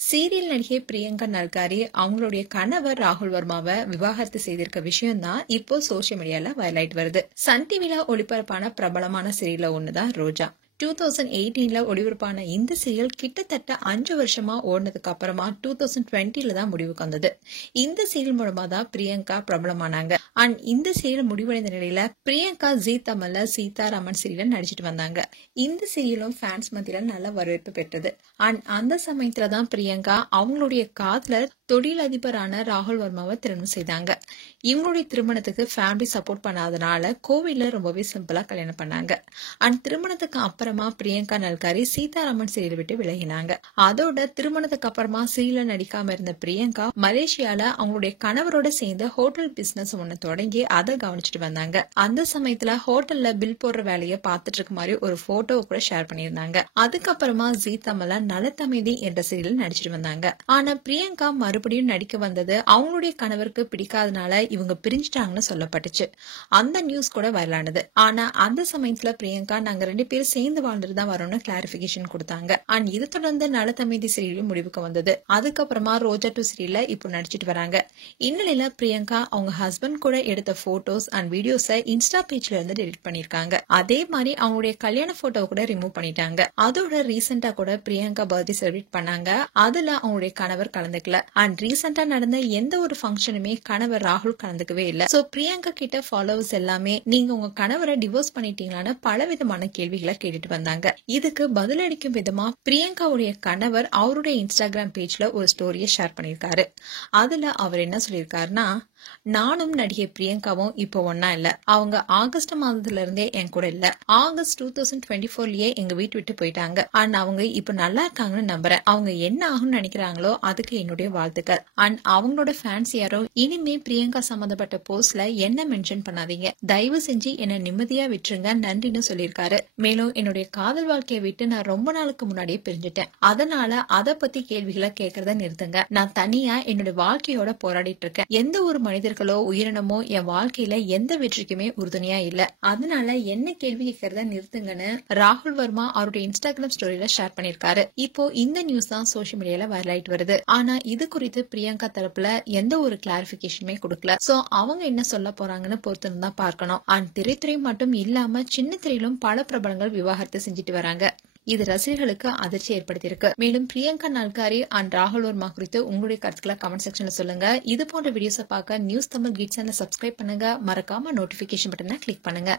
Serial நடிகை பிரியங்கா நல்காரி அவங்களுடைய கணவர் ராகுல் வர்மாவை விவாகரத்து செய்திருக்க விஷயம் தான் இப்போ சோசியல் மீடியால வைரல் ஆயிட்டு வருது. சன் டிவில ஒளிபரப்பான பிரபலமான சீரியல்ல ஒண்ணுதான் ரோஜா. 2018ல ஒளிபரப்பான இந்த சீரியல் கிட்டத்தட்ட 5 வருஷமா ஓடினதுக்கு அப்புறமா 2020ல தான் முடிவுக்கு வந்தது. இந்த சீரியல் மூலமா தான் பிரியங்கா பிரபலமானாங்க. அண்ட் இந்த சீரியல் முடிவடைந்த நிலையில பிரியங்கா ஜீ தமிழ்ல சீதாராமன் சீரியல்ல நடிச்சிட்டு வந்தாங்க. இந்த சீரியலும் ஃபேன்ஸ் மத்தியில நல்ல வரவேற்பு பெற்றது. அண்ட் அந்த சமயத்துல தான் பிரியங்கா அவங்களுடைய காதலர் தொழிலதிபரான ராகுல் வர்மாவை திருமணம் செய்தாங்க. இவங்களுடைய திருமணத்துக்கு ஃபேமிலி சப்போர்ட் பண்ணாதனால கோவில்ல ரொம்பவே சிம்பிளா கல்யாணம் பண்ணாங்க. அண்ட் திருமணத்துக்கு அப்புறமா பிரியங்கா நல்காரி சீதாராமன் சீரியல் விட்டு விலகினாங்க. அதோட திருமணத்துக்கு அப்புறமா சீரியல நடிக்காம இருந்த பிரியங்கா மலேசியால அவங்களுடைய கணவரோட சேர்ந்து ஹோட்டல் பிசினஸ் ஒண்ணு தொடங்கி அதை கவனிச்சுட்டு வந்தாங்க. அந்த சமயத்துல ஹோட்டல்ல பில் போடுற வேலையை பார்த்துட்டு இருக்க மாதிரி ஒரு போட்டோ கூட ஷேர் பண்ணியிருந்தாங்க. அதுக்கப்புறமா ஜீ தமிழ்ல நலத்தமைதி என்ற சீரியல் நடிச்சிட்டு வந்தாங்க. ஆனா பிரியங்கா மறுபடியும் நடிக்க வந்தது அவங்களுடைய கணவருக்கு பிடிக்காதனால இவங்க பிரிஞ்சிட்டாங்கன்னு சொல்லப்பட்டுச்சு. அந்த நியூஸ் கூட வைரலானது. ஆனா அந்த சமயத்துல பிரியங்கா நாங்க 2 பேரும் சேர்ந்து வாழ்ந்துட்டு தான் வரோம்னு கிளாரிபிகேஷன் கொடுத்தாங்க. அண்ட் இது தொடர்ந்து நலத்தமைதி சீரியலும் முடிவுக்கு வந்தது. அதுக்கப்புறமா ரோஜா 2 சீரியல்ல இப்போ நடிச்சிட்டு வராங்க. இந்நிலையில பிரியங்கா அவங்க ஹஸ்பண்ட் கூட எடுத்த போட்டோஸ் அண்ட் வீடியோஸை இன்ஸ்டா பேஜ்ல இருந்து டெலிட் பண்ணிருக்காங்க. அதே மாதிரி அவங்களுடைய கல்யாண போட்டோ கூட ரிமூவ் பண்ணிட்டாங்க. அதோட ரீசெண்டா கூட பிரியங்கா பர்த்டே செலிப்ரேட் பண்ணாங்க. அதுல அவங்களுடைய கணவர் கலந்துக்கல. அண்ட் ரீசெண்டா நடந்த எந்த ஒரு ஃபங்க்ஷனுமே கணவர் ராகுல் கலந்துக்கவே இல்ல. சோ பிரியங்கா கிட்ட ஃபாலோவர்ஸ் எல்லாமே நீங்க உங்க கணவரை டிவோர்ஸ் பண்ணிட்டீங்களான்னு பலவிதமான கேள்விகளை கேட்டுட்டு வந்தாங்க. இதுக்கு பதிலளிக்கும் விதமா பிரியங்காவுடைய கணவர் அவருடைய இன்ஸ்டாகிராம் பேஜ்ல ஒரு ஸ்டோரியை ஷேர் பண்ணிருக்காரு. அதுல அவர் என்ன சொல்லிருக்காருன்னா, நானும் நடிகை பிரியங்காவும் இப்போ ஒன்னா இல்ல. அவங்க ஆகஸ்ட் மாதத்துல இருந்தே என் கூட இல்ல. ஆகஸ்ட் 2024லயே எங்க வீட்டு விட்டு போயிட்டாங்க. அண்ட் அவங்க இப்ப நல்லா இருக்காங்கன்னு நம்புறேன். அவங்க என்ன ஆகும்னு நினைக்கிறாங்களோ அதுக்கு என்னுடைய வாழ்த்துக்கள். அண்ட் அவங்களோட ஃபேன்ஸ் யாரோ இனிமே பிரியங்கா சம்பந்தப்பட்ட போஸ்ட்ல என்ன மென்ஷன் பண்ணாதீங்க, தயவு செஞ்சு என்ன நிம்மதியா விட்டுருங்க, நன்றின்னு சொல்லியிருக்காரு. மேலும் என்னுடைய காதல் வாழ்க்கையை விட்டு நான் ரொம்ப நாளுக்கு முன்னாடியே பிரிஞ்சுட்டேன். அதனால அத பத்தி கேள்விகளை கேட்கறத நிறுத்துங்க. நான் தனியா என்னோட வாழ்க்கையோட போராடிட்டு இருக்கேன். எந்த ஒரு மனிதர்களோ உயிரினமோ என் வாழ்க்கையில எந்த வெற்றிக்குமே உறுதுணையா இல்ல. அதனால என்ன கேள்வி கேட்கறத நிறுத்துங்கன்னு ராகுல் வர்மா அவருடைய இன்ஸ்டாகிராம் ஸ்டோரியில ஷேர் பண்ணிருக்காரு. இப்போ இந்த நியூஸ் தான் சோசியல் மீடியால வைரல் ஆயிட்டு வருது. ஆனா இது குறித்து பிரியங்கா தரப்புல எந்த ஒரு கிளாரிபிகேஷனுமே கொடுக்கல. சோ அவங்க என்ன சொல்ல போறாங்கன்னு பொறுத்து தான் பார்க்கணும். அண்ட் திரைத்துறை மட்டும் இல்லாம சின்ன திரையிலும் பல பிரபலங்கள் விவாகரத்து செஞ்சுட்டு வராங்க. இது ரசிகர்களுக்கு அதிர்ச்சி ஏற்படுத்தியிருக்கு. மேலும் பிரியங்கா நல்காரி அண்ட் ராகுல் வர்மா குறித்து உங்களுடைய கருத்துக்களை கமெண்ட் செக்ஷன்ல சொல்லுங்க. இது போன்ற வீடியோஸை பார்க்க நியூஸ் தமிழ் கிட்ஸ் சேனலை சப்ஸ்கிரைப் பண்ணுங்க. மறக்காம நோட்டிபிகேஷன் பட்டனை கிளிக் பண்ணுங்க.